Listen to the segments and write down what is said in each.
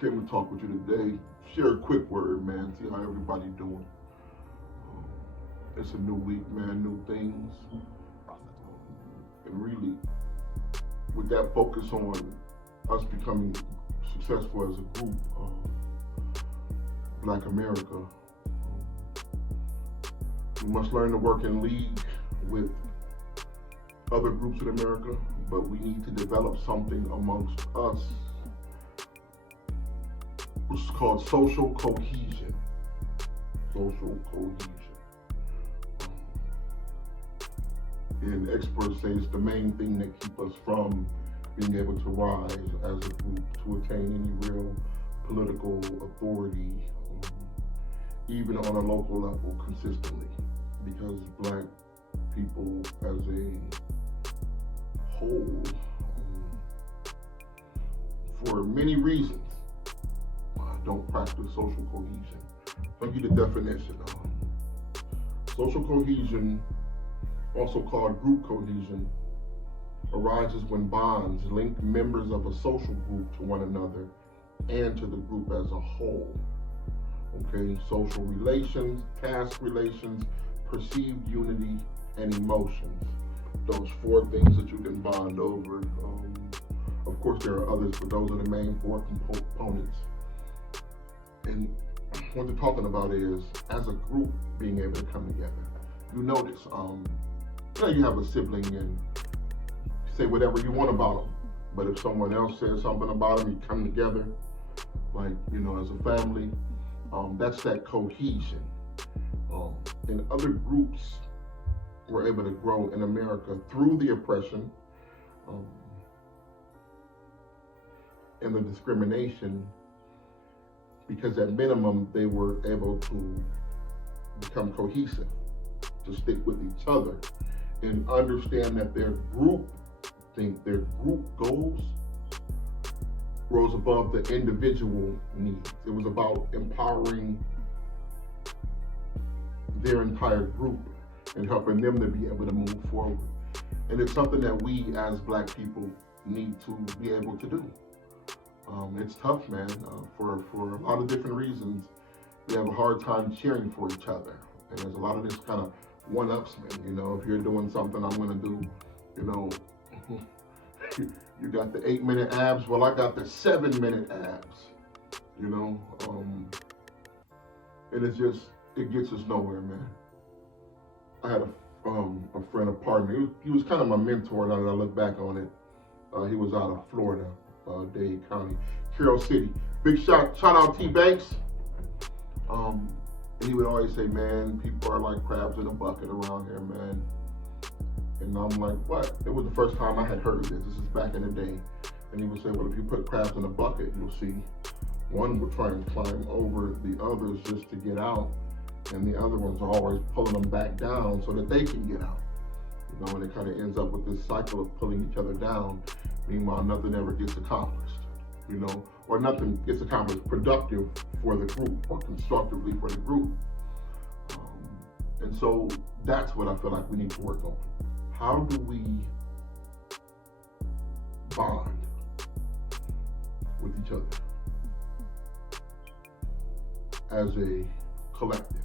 Came to talk with you today. Share a quick word, man. See how everybody doing. It's a new week, man. New things, and really, with that focus on us becoming successful as a group, Black America, we must learn to work in league with other groups in America, but we need to develop something amongst us which is called social cohesion. Social cohesion. And experts say it's the main thing that keeps us from being able to rise as a group to attain any real political authority, even on a local level consistently, because Black people as a whole, for many reasons, don't practice social cohesion. I'll give you the definition. Social cohesion, also called group cohesion, arises when bonds link members of a social group to one another and to the group as a whole. Okay, social relations, task relations, perceived unity, and emotions. Those four things that you can bond over. Of course, there are others, but those are the main four components. And what they're talking about is, as a group, being able to come together. You notice, you have a sibling and you say whatever you want about them, but if someone else says something about them, you come together, like, as a family. That's that cohesion. And other groups were able to grow in America through the oppression and the discrimination, because at minimum they were able to become cohesive, to stick with each other and understand that their group goals rose above the individual needs. It was about empowering their entire group and helping them to be able to move forward. And it's something that we as Black people need to be able to do. It's tough, man, for a lot of different reasons. We have a hard time cheering for each other. And there's a lot of this kind of one-upsman, if you're doing something, I'm gonna do, you got the 8-minute abs, well, I got the 7-minute abs, and it gets us nowhere, man. I had a friend, a partner, he was kind of my mentor now that I look back on it. He was out of Florida, Dade County, Carroll City. Big shout out T Banks. And he would always say, man, people are like crabs in a bucket around here, man. And I'm like, what? It was the first time I had heard this. This is back in the day. And he would say, well, if you put crabs in a bucket, you'll see one will try and climb over the others just to get out, and the other ones are always pulling them back down so that they can get out. And it kind of ends up with this cycle of pulling each other down. Meanwhile, nothing ever gets accomplished, or nothing gets accomplished productive for the group or constructively for the group. And so that's what I feel like we need to work on. How do we bond with each other as a collective,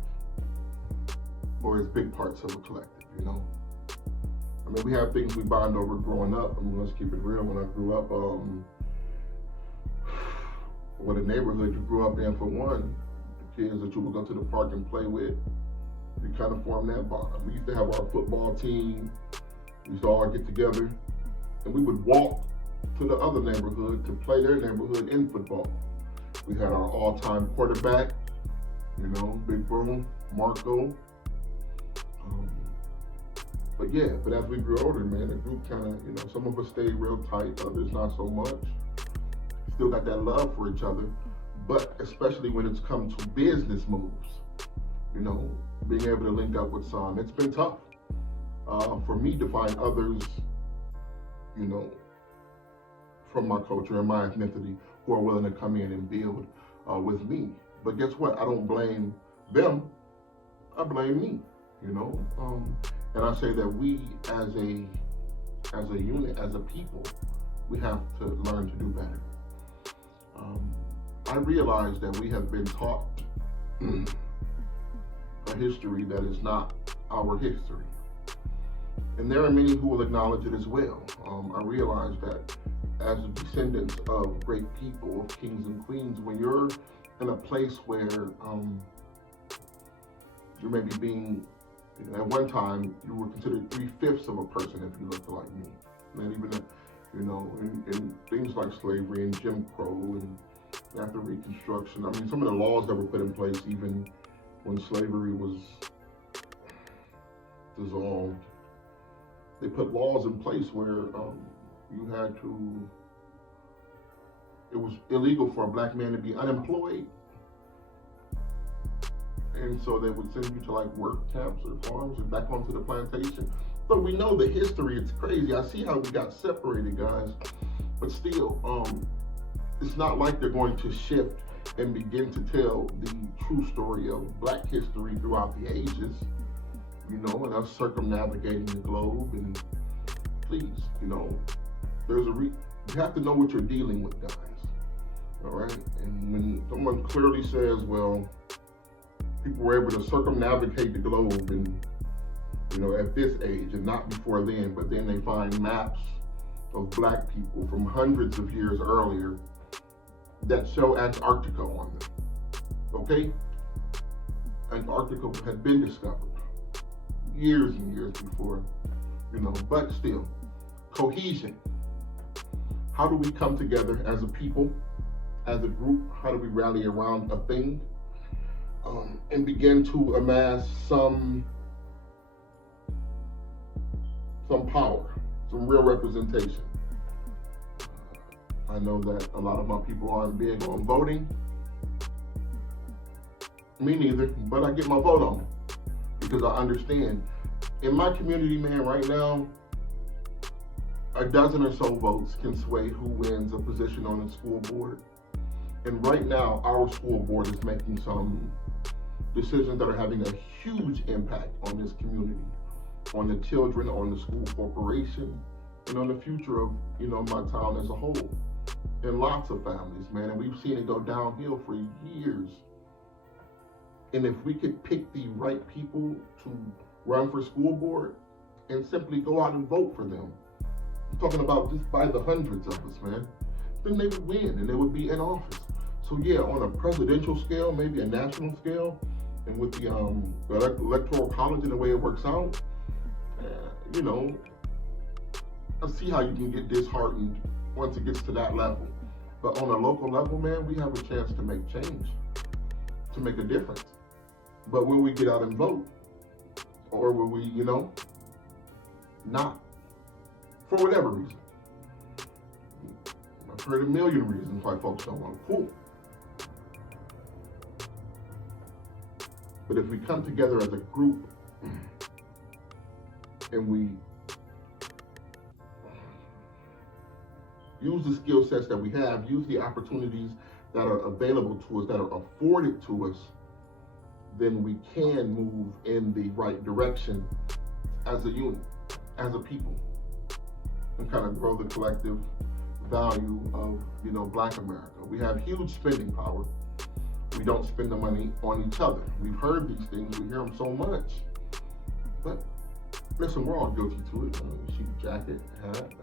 or as big parts of a collective, we have things we bond over growing up. Let's keep it real. When I grew up, what a neighborhood you grew up in, for one, the kids that you would go to the park and play with, you kind of form that bond. We used to have our football team. We used to all get together, and we would walk to the other neighborhood to play their neighborhood in football. We had our all-time quarterback, Big Boom, Marco. But as we grew older, man, the group kind of, some of us stayed real tight, others not so much. Still got that love for each other, but especially when it's come to business moves, being able to link up with some, it's been tough for me to find others, from my culture and my ethnicity who are willing to come in and build with me. But guess what? I don't blame them. I blame me, And I say that we as a unit, as a people, we have to learn to do better. I I realize that we have been taught a history that is not our history. And there are many who will acknowledge it as well. I realize that as a descendant of great people, of kings and queens, when you're in a place where you may be being, at one time, you were considered 3/5 of a person if you looked like me. Not even, in things like slavery and Jim Crow and after Reconstruction. I mean, some of the laws that were put in place even when slavery was dissolved, they put laws in place where you had to, it was illegal for a black man to be unemployed. And so they would send you to like work camps or farms or back onto the plantation. So we know the history, it's crazy. I see how we got separated, guys. But still, it's not like they're going to shift and begin to tell the true story of black history throughout the ages, and us circumnavigating the globe. And please, there's you have to know what you're dealing with, guys. All right? And when someone clearly says, well, people were able to circumnavigate the globe and, at this age and not before then, but then they find maps of black people from hundreds of years earlier that show Antarctica on them. Okay? Antarctica had been discovered years and years before, but still, cohesion. How do we come together as a people, as a group? How do we rally around a thing and begin to amass some power, some real representation? I know that a lot of my people aren't big on voting. Me neither, but I get my vote on because I understand. In my community, man, right now, a dozen or so votes can sway who wins a position on the school board. And right now, our school board is making some decisions that are having a huge impact on this community, on the children, on the school corporation, and on the future of, my town as a whole. And lots of families, man, and we've seen it go downhill for years. And if we could pick the right people to run for school board and simply go out and vote for them, I'm talking about just by the hundreds of us, man, then they would win and they would be in office. So yeah, on a presidential scale, maybe a national scale, and with the electoral college and the way it works out, I see how you can get disheartened once it gets to that level. But on a local level, man, we have a chance to make change, to make a difference. But will we get out and vote? Or will we, not? For whatever reason. I've heard a million reasons why folks don't want to. Cool. But if we come together as a group and we use the skill sets that we have, use the opportunities that are available to us, that are afforded to us, then we can move in the right direction as a unit, as a people, and kind of grow the collective value of, Black America. We have huge spending power. We don't spend the money on each other. We've heard these things, we hear them so much. But listen, we're all guilty to it. Sheet jacket, hat,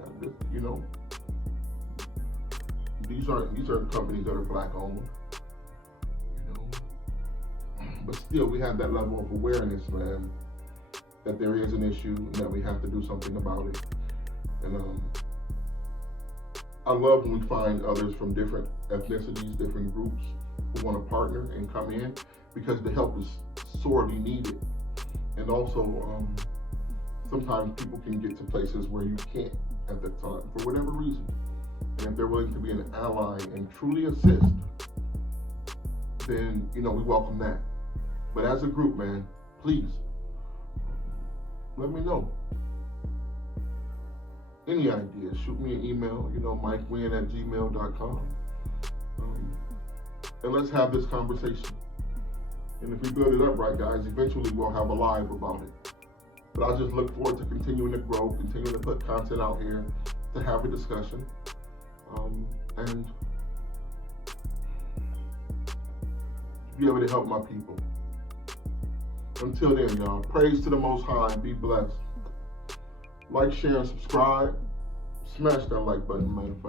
These are companies that are Black owned, But still, we have that level of awareness, man, that there is an issue and that we have to do something about it. And I love when we find others from different ethnicities, different groups who want to partner and come in, because the help is sorely needed. And also, sometimes people can get to places where you can't at that time for whatever reason. And if they're willing to be an ally and truly assist, then, we welcome that. But as a group, man, please, let me know. Any ideas, shoot me an email, mikewin@gmail.com. And let's have this conversation. And if we build it up right, guys, eventually we'll have a live about it. But I just look forward to continuing to grow, continuing to put content out here, to have a discussion. And be able to help my people. Until then, y'all, praise to the Most High and be blessed. Like, share, and subscribe. Smash that like button, matter of fact.